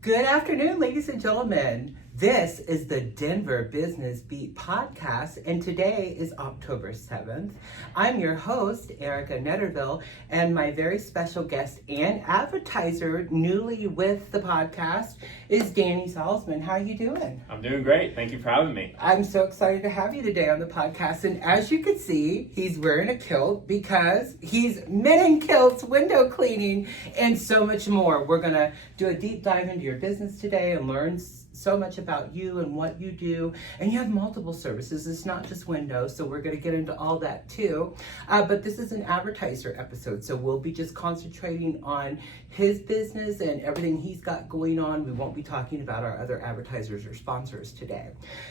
Good afternoon, ladies and gentlemen. This is the Denver Business Beat podcast, and today is October 7th. I'm your host, Arica Netterville, and my very special guest and advertiser, newly with the podcast, is Danny Salzman. How are you doing? I'm doing great. Thank you for having me. I'm so excited to have you today on the podcast, and as you can see, he's wearing a kilt because he's Men in Kilts, window cleaning, and so much more. We're going to do a deep dive into your business today and learn so much about you and what you do, and you have multiple services. It's not just windows, so we're going to get into all that too. But this is an advertiser episode, so we'll be just concentrating on his business and everything he's got going on. We won't be talking about our other advertisers or sponsors today.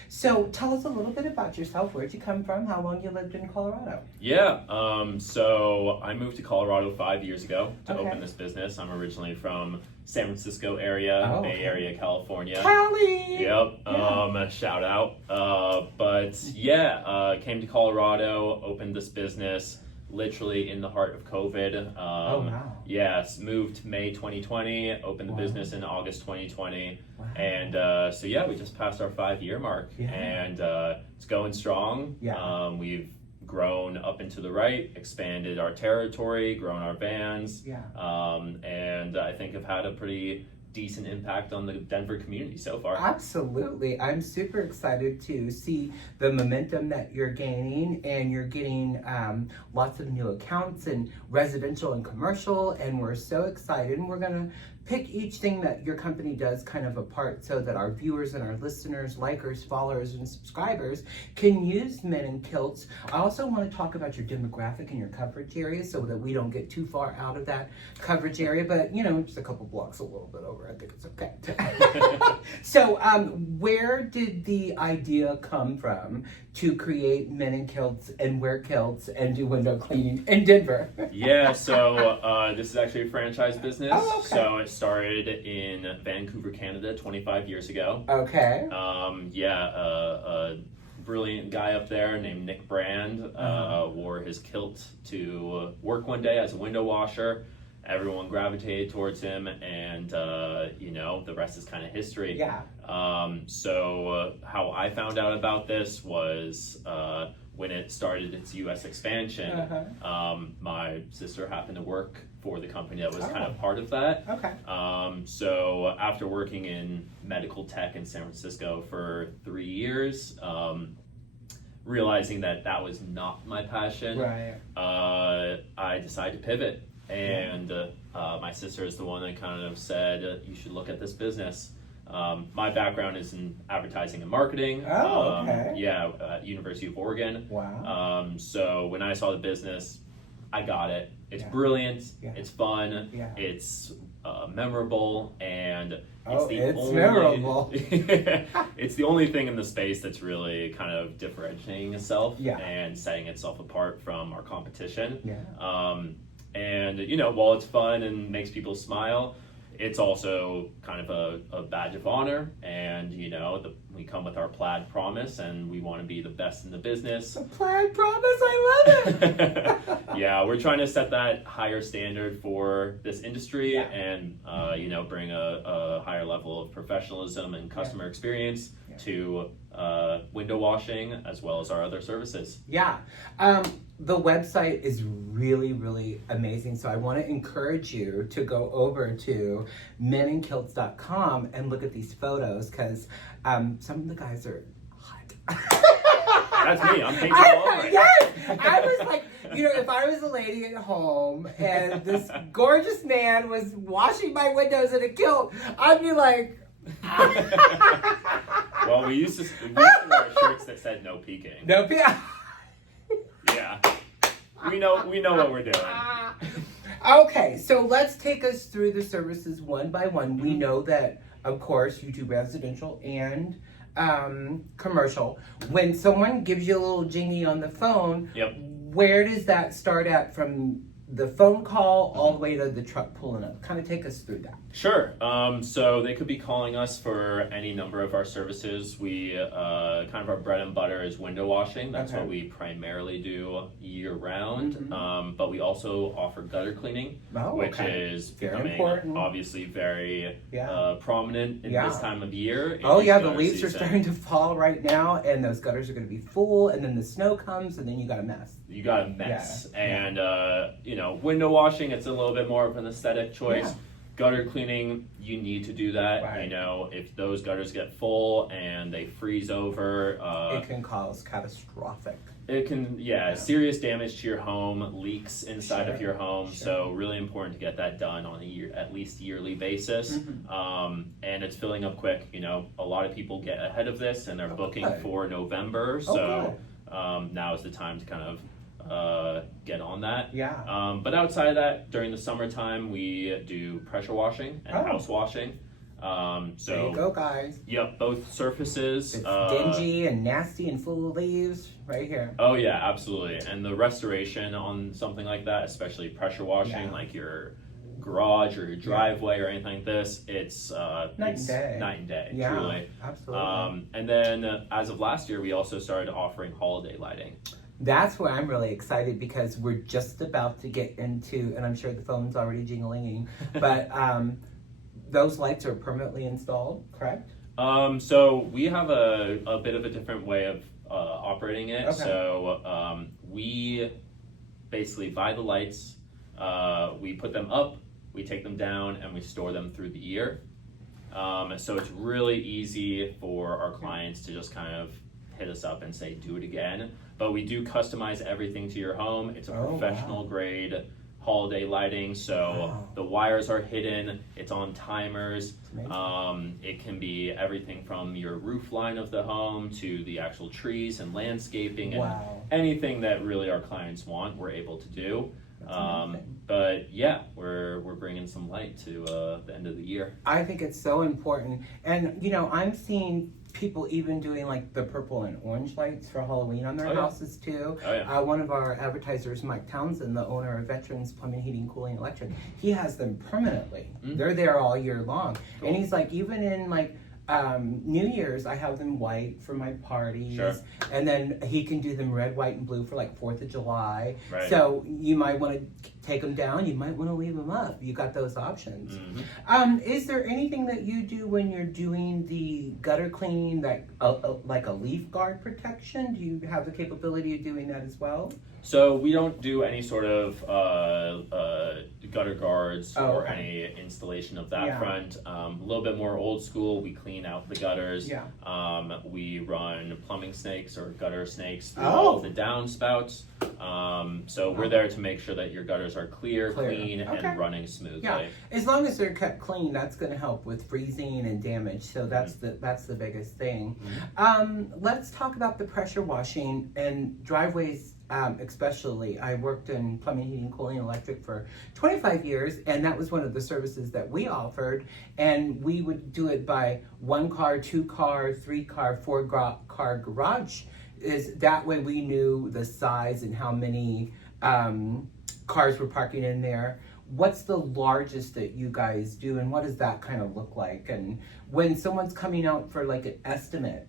So tell us a little bit about yourself. Where'd you come from? How long you lived in Colorado? So I moved to Colorado 5 years ago to open this business. I'm originally from San Francisco area, Bay Area, California. Cali! Yep, shout out. Came to Colorado, opened this business literally in the heart of COVID. Wow. Yes, moved May 2020, opened the business in August 2020. Wow. And we just passed our 5-year mark. Yeah. And it's going strong. Yeah. We've grown up and to the right, expanded our territory, grown our vans, and I think have had a pretty decent impact on the Denver community so far. Absolutely. I'm super excited to see the momentum that you're gaining, and you're getting lots of new accounts in residential and commercial, and we're so excited, and we're going to pick each thing that your company does kind of apart so that our viewers and our listeners, likers, followers, and subscribers can use Men in Kilts. I also want to talk about your demographic and your coverage area so that we don't get too far out of that coverage area, but just a couple blocks a little bit over, I think it's okay. So where did the idea come from to create Men in Kilts and wear kilts and do window cleaning in Denver? So this is actually a franchise business. Oh, okay. So it started in Vancouver, Canada 25 years ago. Okay. A brilliant guy up there named Nick Brand wore his kilt to work one day as a window washer. Everyone gravitated towards him, and the rest is kind of history. Yeah. How I found out about this was when it started its U.S. expansion. My sister happened to work for the company that was kind of part of that. Okay. So after working in medical tech in San Francisco for 3 years, realizing that was not my passion, Right. I decided to pivot. And my sister is the one that kind of said, you should look at this business. My background is in advertising and marketing. At University of Oregon. Wow. So when I saw the business, I got it. It's brilliant. Yeah. It's fun. Yeah. It's memorable, and memorable. It's the only thing in the space that's really kind of differentiating itself and setting itself apart from our competition. Yeah. While it's fun and makes people smile, it's also kind of a badge of honor, and we come with our plaid promise, and we want to be the best in the business. A plaid promise, I love it. Yeah, we're trying to set that higher standard for this industry, and bring a higher level of professionalism and customer experience to window washing as well as our other services. Yeah. The website is really, really amazing. So I want to encourage you to go over to meninkilts.com and look at these photos, because some of the guys are hot. That's me. I'm painting all over it. Yes! I was like, if I was a lady at home and this gorgeous man was washing my windows in a kilt, I'd be like... Well, we used to wear shirts that said no peeking. No peeking. Yeah. We know what we're doing. Okay, so let's take us through the services one by one. We know that, of course, you do residential and commercial. When someone gives you a little jingy on the phone, where does that start at from the phone call all the way to the truck pulling up. Kind of take us through that. Sure. So they could be calling us for any number of our services. We kind of our bread and butter is window washing. That's Okay. what we primarily do year round. Mhm. But we also offer gutter cleaning, Oh, which okay. is Very becoming important. obviously very Yeah. prominent in Yeah. this time of year. in Oh the yeah, the gutter leaves are season. starting to fall right now, and those gutters are going to be full, and then the snow comes, and then you got a mess. You got a mess. Yeah. And window washing, it's a little bit more of an aesthetic choice. Yeah. Gutter cleaning, you need to do that. Right. If those gutters get full and they freeze over, It can cause catastrophic. it can, serious damage to your home, leaks inside of Sure, your home. sure. So really important to get that done on at least yearly basis. And it's filling up quick. A lot of people get ahead of this and they're booking good. for November. Oh, So now is the time to kind of get on that. Yeah. But outside of that, during the summertime, we do pressure washing and Oh. house washing. There you go, guys. Yep, both surfaces. It's dingy and nasty and full of leaves right here. Oh yeah, absolutely. And the restoration on something like that, especially pressure washing, Yeah. like your garage or your driveway or anything like this, it's Night and day. night and day, Yeah, truly. absolutely. And then as of last year, we also started offering holiday lighting. That's where I'm really excited because we're just about to get into, and I'm sure the phone's already jingling, but those lights are permanently installed, correct? So we have a bit of a different way of operating it. Okay. So we basically buy the lights, we put them up, we take them down, and we store them through the year. So it's really easy for our clients to just kind of hit us up and say, do it again. But we do customize everything to your home. It's a professional grade holiday lighting, so the wires are hidden, it's on timers. It can be everything from your roof line of the home to the actual trees and landscaping and anything that really our clients want, we're able to do. But yeah, we're bringing some light to the end of the year. I think it's so important. And, I'm seeing people even doing like the purple and orange lights for Halloween on their houses too. Oh, yeah. One of our advertisers, Mike Townsend, the owner of Veterans Plumbing, Heating, Cooling, Electric, he has them permanently. They're there all year long. Cool. And he's like, even in like New Year's, I have them white for my parties. Sure. And then he can do them red, white, and blue for like 4th of July. Right. So you might want to take them down. You might want to leave them up. You got those options. Is there anything that you do when you're doing the gutter cleaning, that like a leaf guard protection? Do you have the capability of doing that as well? So we don't do any sort of gutter guards or okay. any installation of that front. A little bit more old school. We clean out the gutters. Yeah. We run plumbing snakes or gutter snakes through all the downspouts. So we're there to make sure that your gutters are clear. Clean, and running smoothly. Yeah, as long as they're kept clean, that's going to help with freezing and damage. So that's the biggest thing. Let's talk about the pressure washing and driveways. Especially, I worked in plumbing, heating, cooling, electric for 25 years, and that was one of the services that we offered. And we would do it by 1 car, 2 car, 3 car, 4 car garage. Is that way we knew the size and how many cars were parking in there. What's the largest that you guys do, and what does that kind of look like? And when someone's coming out for like an estimate,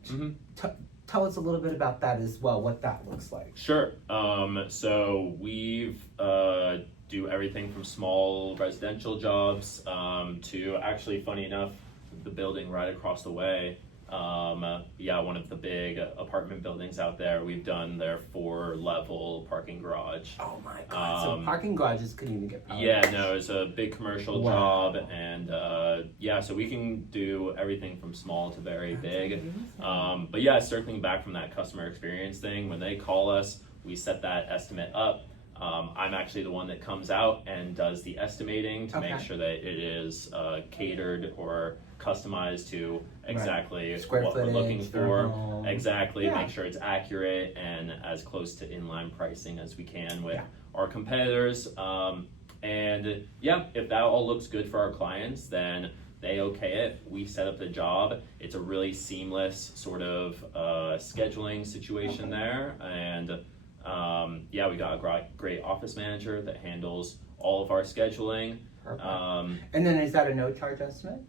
tell us a little bit about that as well, what that looks like. Sure. So we've do everything from small residential jobs to actually, funny enough, the building right across the way. One of the big apartment buildings out there, we've done their 4-level parking garage. Oh my God, so parking garages couldn't even get power. Yeah, no, it's a big commercial job, and so we can do everything from small to very big. But yeah, circling back from that customer experience thing, when they call us, we set that estimate up. I'm actually the one that comes out and does the estimating to make sure that it is catered or customized to exactly what we're looking for. Exactly, make sure it's accurate and as close to inline pricing as we can with our competitors. And if that all looks good for our clients, then they okay it. We set up the job. It's a really seamless sort of scheduling situation there, and Yeah, we got a great office manager that handles all of our scheduling. Perfect. And then is that a no charge estimate?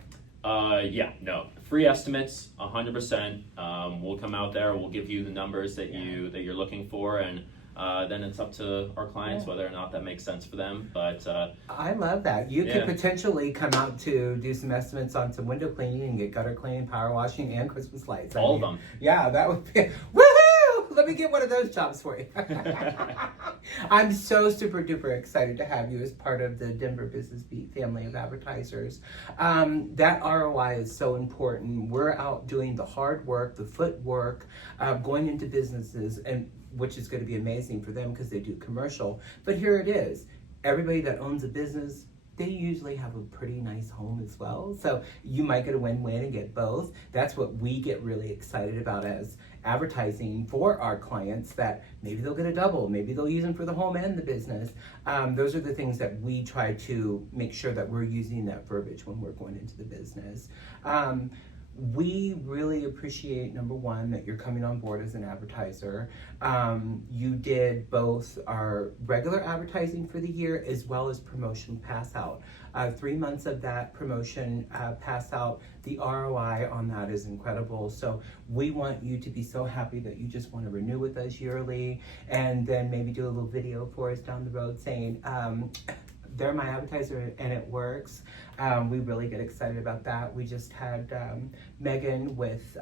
Yeah, no, free estimates, 100%. We'll come out there, we'll give you the numbers that you're looking for, and then it's up to our clients whether or not that makes sense for them. But I love that. You could potentially come out to do some estimates on some window cleaning and get gutter cleaning, power washing, and Christmas lights. All of them. Yeah, that would be woohoo! Let me get one of those jobs for you. I'm so super duper excited to have you as part of the Denver Business Beat family of advertisers. That ROI is so important. We're out doing the hard work, the footwork, going into businesses, and which is going to be amazing for them because they do commercial. But here it is. Everybody that owns a business, they usually have a pretty nice home as well. So you might get a win-win and get both. That's what we get really excited about as advertising for our clients, that maybe they'll get a double, maybe they'll use them for the home and the business. Those are the things that we try to make sure that we're using that verbiage when we're going into the business. We really appreciate, number one, that you're coming on board as an advertiser. You did both our regular advertising for the year as well as promotion pass out. 3 months of that promotion pass out, the ROI on that is incredible. So we want you to be so happy that you just want to renew with us yearly, and then maybe do a little video for us down the road saying, they're my advertiser and it works. We really get excited about that. We just had Megan with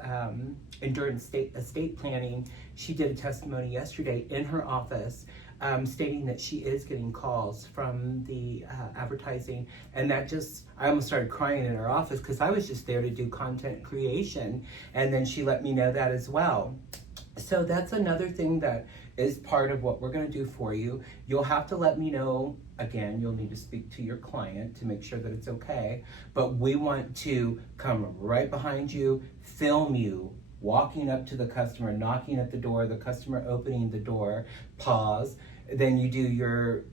Endurance Estate Planning. She did a testimony yesterday in her office stating that she is getting calls from the advertising, and that just, I almost started crying in her office because I was just there to do content creation, and then she let me know that as well. So that's another thing that is part of what we're going to do for you. You'll have to let me know. Again, you'll need to speak to your client to make sure that it's okay. But we want to come right behind you, film you walking up to the customer, knocking at the door, the customer opening the door, pause. Then you do your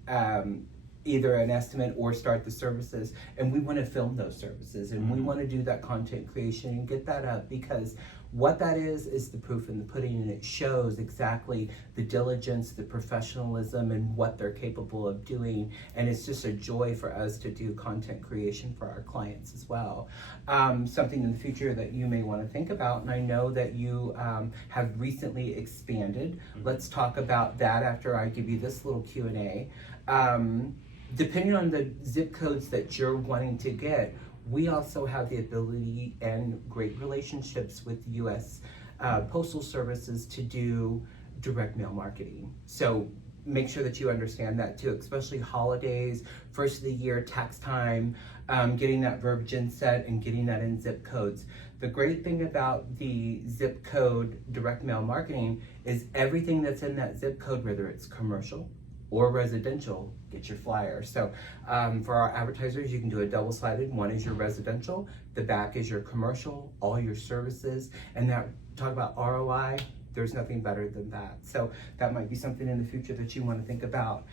either an estimate or start the services. And we want to film those services, and we want to do that content creation and get that up, because what that is the proof in the pudding, and it shows exactly the diligence, the professionalism, and what they're capable of doing. And it's just a joy for us to do content creation for our clients as well. Something in the future that you may want to think about, and I know that you have recently expanded. Let's talk about that after I give you this little Q&A. Depending on the zip codes that you're wanting to get, we also have the ability and great relationships with the U.S. Postal Services to do direct mail marketing. So make sure that you understand that too, especially holidays, first of the year, tax time, getting that verbiage in set and getting that in zip codes. The great thing about the zip code direct mail marketing is everything that's in that zip code, whether it's commercial or residential, get your flyer. So for our advertisers, you can do a double-sided. One is your residential, the back is your commercial, all your services, and that, talk about ROI, there's nothing better than that. So that might be something in the future that you want to think about.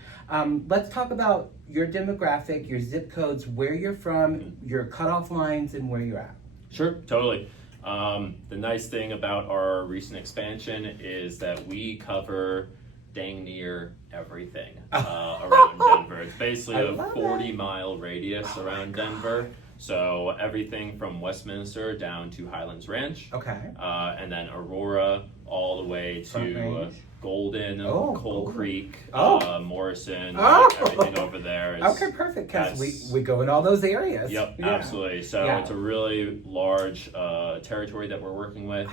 Let's talk about your demographic, your zip codes, where you're from, your cutoff lines, and where you're at. Sure, totally. The nice thing about our recent expansion is that we cover dang near everything around Denver. It's basically a 40-mile radius around Denver. So everything from Westminster down to Highlands Ranch. Okay. And then Aurora all the way to Golden, Coal Creek, Morrison, everything over there. Okay, perfect, because we go in all those areas. Yep, absolutely. So it's a really large territory that we're working with.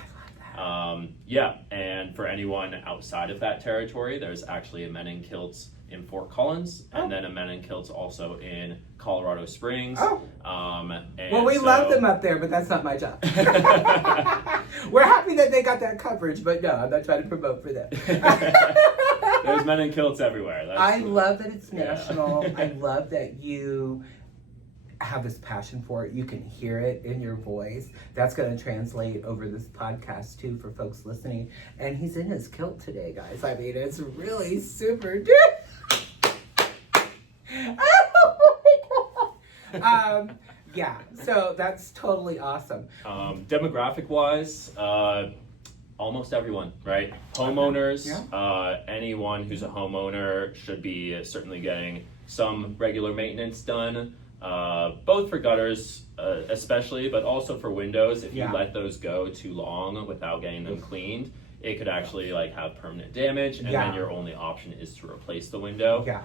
And for anyone outside of that territory, there's actually a Men in Kilts in Fort Collins, and then a Men in Kilts also in Colorado Springs. Well, we love them up there, but that's not my job. We're happy that they got that coverage, but no, I'm not trying to promote for them. There's Men in Kilts everywhere. I love that it's national. I love that you have this passion for it. You can hear it in your voice. That's going to translate over this podcast too for folks listening. And he's in his kilt today, guys. I mean, it's really super good. Oh my God. Yeah, so that's totally awesome. Demographic wise, Almost everyone, right? Homeowners, Yeah. Anyone who's a homeowner should be certainly getting some regular maintenance done, both for gutters especially, but also for windows. If you Yeah. let those go too long without getting them cleaned, it could actually like have permanent damage, and Yeah. then your only option is to replace the window. Yeah.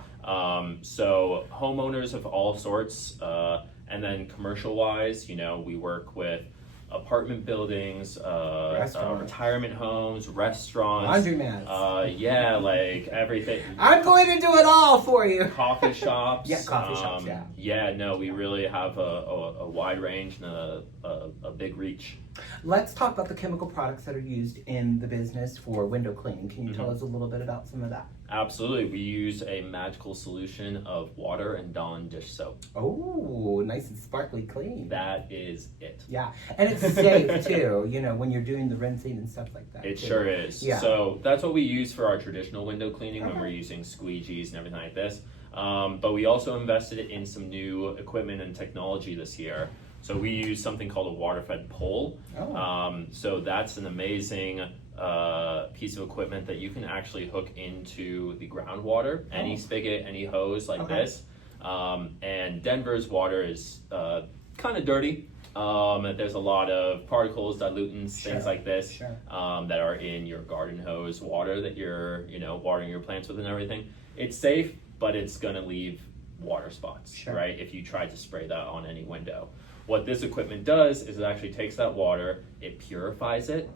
So homeowners of all sorts, and then commercial wise, we work with apartment buildings, retirement homes, restaurants, Laundromats. yeah, like everything. I'm going to do it all for you. Coffee shops. Yeah, coffee shops, yeah. Yeah, no, we really have a wide range and a big reach. Let's talk about the chemical products that are used in the business for window cleaning. Can you tell us a little bit about some of that? Absolutely. We use a magical solution of water and Dawn dish soap. Oh, nice and sparkly clean. That is it. Yeah, and it's safe too, when you're doing the rinsing and stuff like that. It too. sure is. Yeah. So that's what we use for our traditional window cleaning when Okay. we're using squeegees and everything like this. But we also invested in some new equipment and technology this year. So we use something called a water-fed pole. Oh. So that's an amazing piece of equipment that you can actually hook into the groundwater, any spigot, any hose like this. And Denver's water is kind of dirty. There's a lot of particles, dilutants, things like this that are in your garden hose water that you're, watering your plants with and everything. It's safe, but it's going to leave water spots, right? If you try to spray that on any window. What this equipment does is it actually takes that water, it purifies it,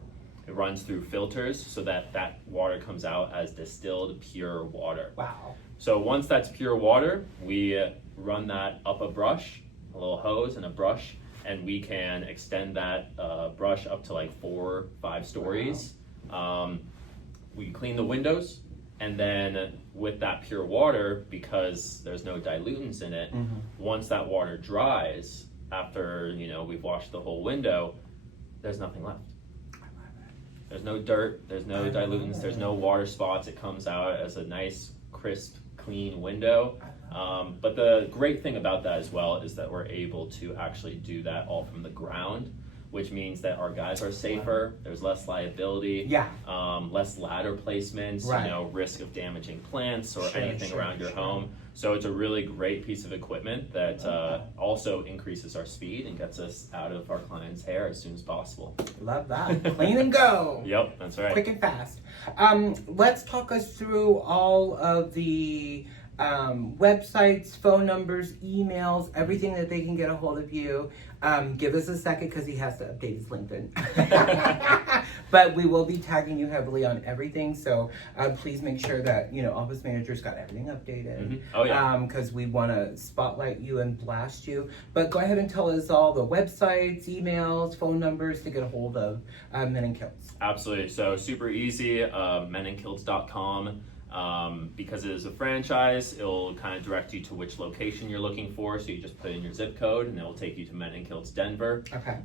it runs through filters so that that water comes out as distilled pure water. Wow. So once that's pure water, we run that up a brush, a little hose and a brush, and we can extend that brush up to like 4, 5 stories. Wow. We clean the windows, and then with that pure water, because there's no dilutants in it, once that water dries, after we've washed the whole window, there's nothing left. There's no dirt, there's no dilutants, there's no water spots. It comes out as a nice, crisp, clean window. But the great thing about that as well is that we're able to actually do that all from the ground, which means that our guys are safer, there's less liability, less ladder placements, risk of damaging plants or anything around your home. So it's a really great piece of equipment that also increases our speed and gets us out of our client's hair as soon as possible. Love that. Clean and go. Yep, that's right. Quick and fast. Let's talk us through all of the websites, phone numbers, emails, everything that they can get a hold of you. Give us a second because he has to update his LinkedIn. But we will be tagging you heavily on everything. So please make sure that, office managers got everything updated. Oh, yeah. Because we want to spotlight you and blast you. But go ahead and tell us all the websites, emails, phone numbers to get a hold of Men and Kilts. Absolutely. So super easy, menandkilts.com. Because it is a franchise, it'll kind of direct you to which location you're looking for. So you just put in your zip code and it'll take you to Men and Kilts Denver. Okay.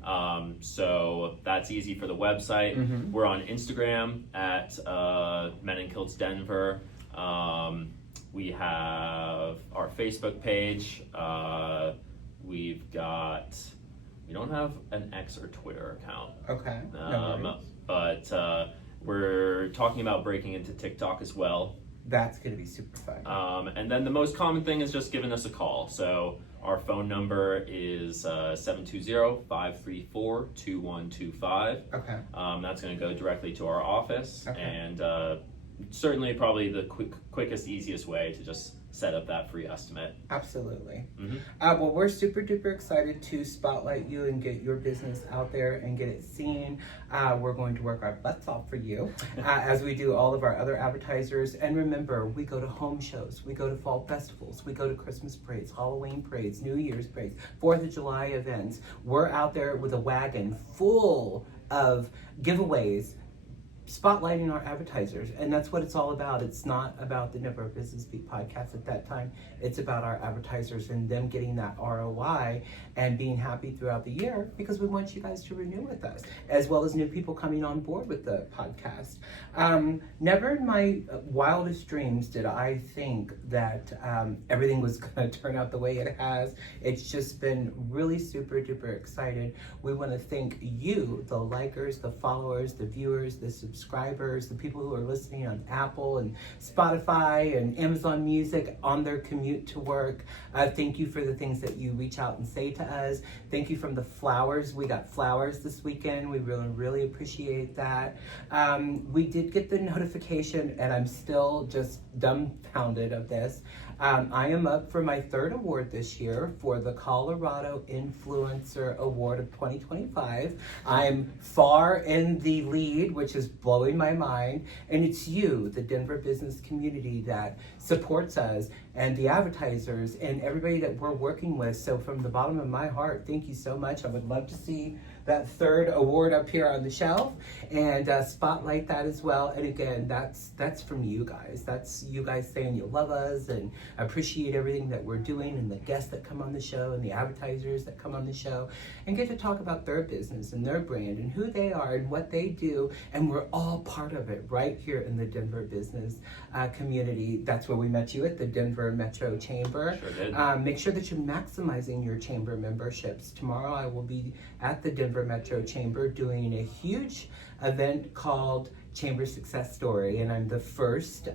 So that's easy for the website. We're on Instagram at Men and Kilts Denver. We have our Facebook page. We don't have an X or Twitter account. Okay. But we're talking about breaking into TikTok as well. That's going to be super fun. And then the most common thing is just giving us a call. So our phone number is 720-534-2125. Okay. That's going to go directly to our office. Okay. And certainly probably the quickest, easiest way to just set up that free estimate. Absolutely. Well, we're super duper excited to spotlight you and get your business out there and get it seen. We're going to work our butts off for you as we do all of our other advertisers. And remember, we go to home shows, we go to fall festivals, we go to Christmas parades, Halloween parades, New Year's parades, 4th of July events. We're out there with a wagon full of giveaways spotlighting our advertisers, and that's what it's all about. It's not about the Denver Business Beat podcast at that time. It's about our advertisers and them getting that ROI and being happy throughout the year, because we want you guys to renew with us, as well as new people coming on board with the podcast. Never in my wildest dreams did I think that everything was going to turn out the way it has. It's just been really super duper excited. We want to thank you, the likers, the followers, the viewers, the subscribers, the people who are listening on Apple and Spotify and Amazon Music on their commute to work. Thank you for the things that you reach out and say to us. Thank you from the flowers. We got flowers this weekend. We really, really appreciate that. We did get the notification, and I'm still just dumbfounded of this. I am up for my third award this year for the Colorado Influencer Award of 2025. I'm far in the lead, which is blowing my mind. And it's you, the Denver business community, that supports us, and the advertisers and everybody that we're working with. So from the bottom of my heart, thank you so much. I would love to see that third award up here on the shelf and spotlight that as well. And again, that's from you guys. That's you guys saying you love us and appreciate everything that we're doing, and the guests that come on the show and the advertisers that come on the show and get to talk about their business and their brand and who they are and what they do. And we're all part of it right here in the Denver business community. That's where we met you, at the Denver Metro Chamber. Sure did. Make sure that you're maximizing your chamber memberships. Tomorrow I will be at the Denver Metro Chamber doing a huge event called Chamber Success Story, and I'm the first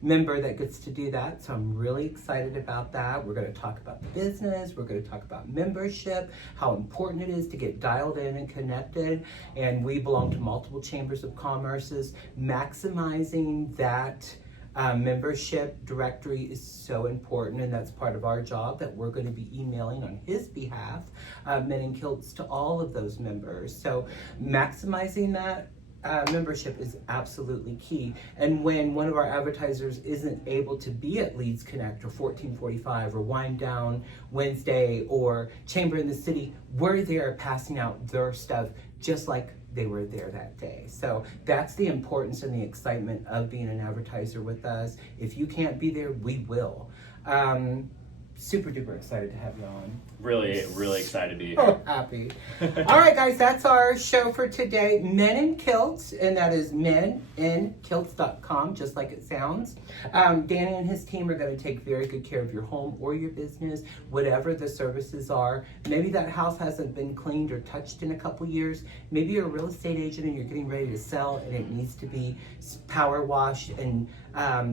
member that gets to do that, so I'm really excited about that. We're going to talk about business, we're going to talk about membership, how important it is to get dialed in and connected, and we belong to multiple chambers of commerces. Maximizing that membership directory is so important, and that's part of our job that we're going to be emailing on his behalf, Men in Kilts, to all of those members. So maximizing that membership is absolutely key. And when one of our advertisers isn't able to be at Leads Connect or 1445 or Wind Down Wednesday or Chamber in the City, we're there passing out their stuff just like they were there that day. So that's the importance and the excitement of being an advertiser with us. If you can't be there, we will. Super duper excited to have you on. Really, really excited to be here. So happy. All right, guys, that's our show for today. Men in Kilts, and that is meninkilts.com, just like it sounds. Danny and his team are going to take very good care of your home or your business, whatever the services are. Maybe that house hasn't been cleaned or touched in a couple years. Maybe you're a real estate agent and you're getting ready to sell, and it needs to be power washed and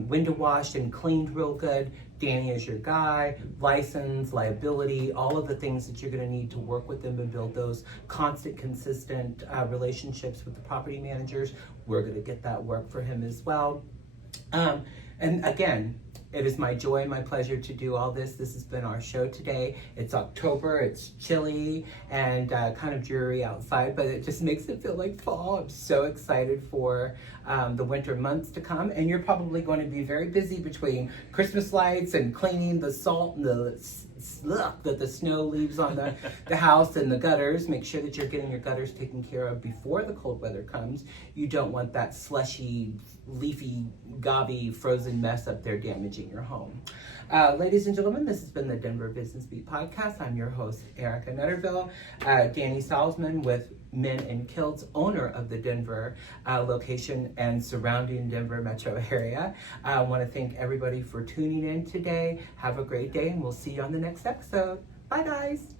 window washed and cleaned real good. Danny is your guy. License, liability, all of the things that you're going to need to work with them and build those constant, consistent relationships with the property managers. We're going to get that work for him as well. And again, it is my joy and my pleasure to do all this. This has been our show today. It's October, it's chilly and kind of dreary outside, but it just makes it feel like fall. I'm so excited for the winter months to come, and you're probably going to be very busy between Christmas lights and cleaning the salt and the that the snow leaves on the house and the gutters. Make sure that you're getting your gutters taken care of before the cold weather comes. You don't want that slushy, leafy, gobby, frozen mess up there damaging your home. Ladies and gentlemen, this has been the Denver Business Beat Podcast. I'm your host, Arica Netterville. Danny Salzman with Men in Kilts, owner of the Denver location and surrounding Denver metro area. I want to thank everybody for tuning in today. Have a great day, and we'll see you on the next episode. Bye, guys.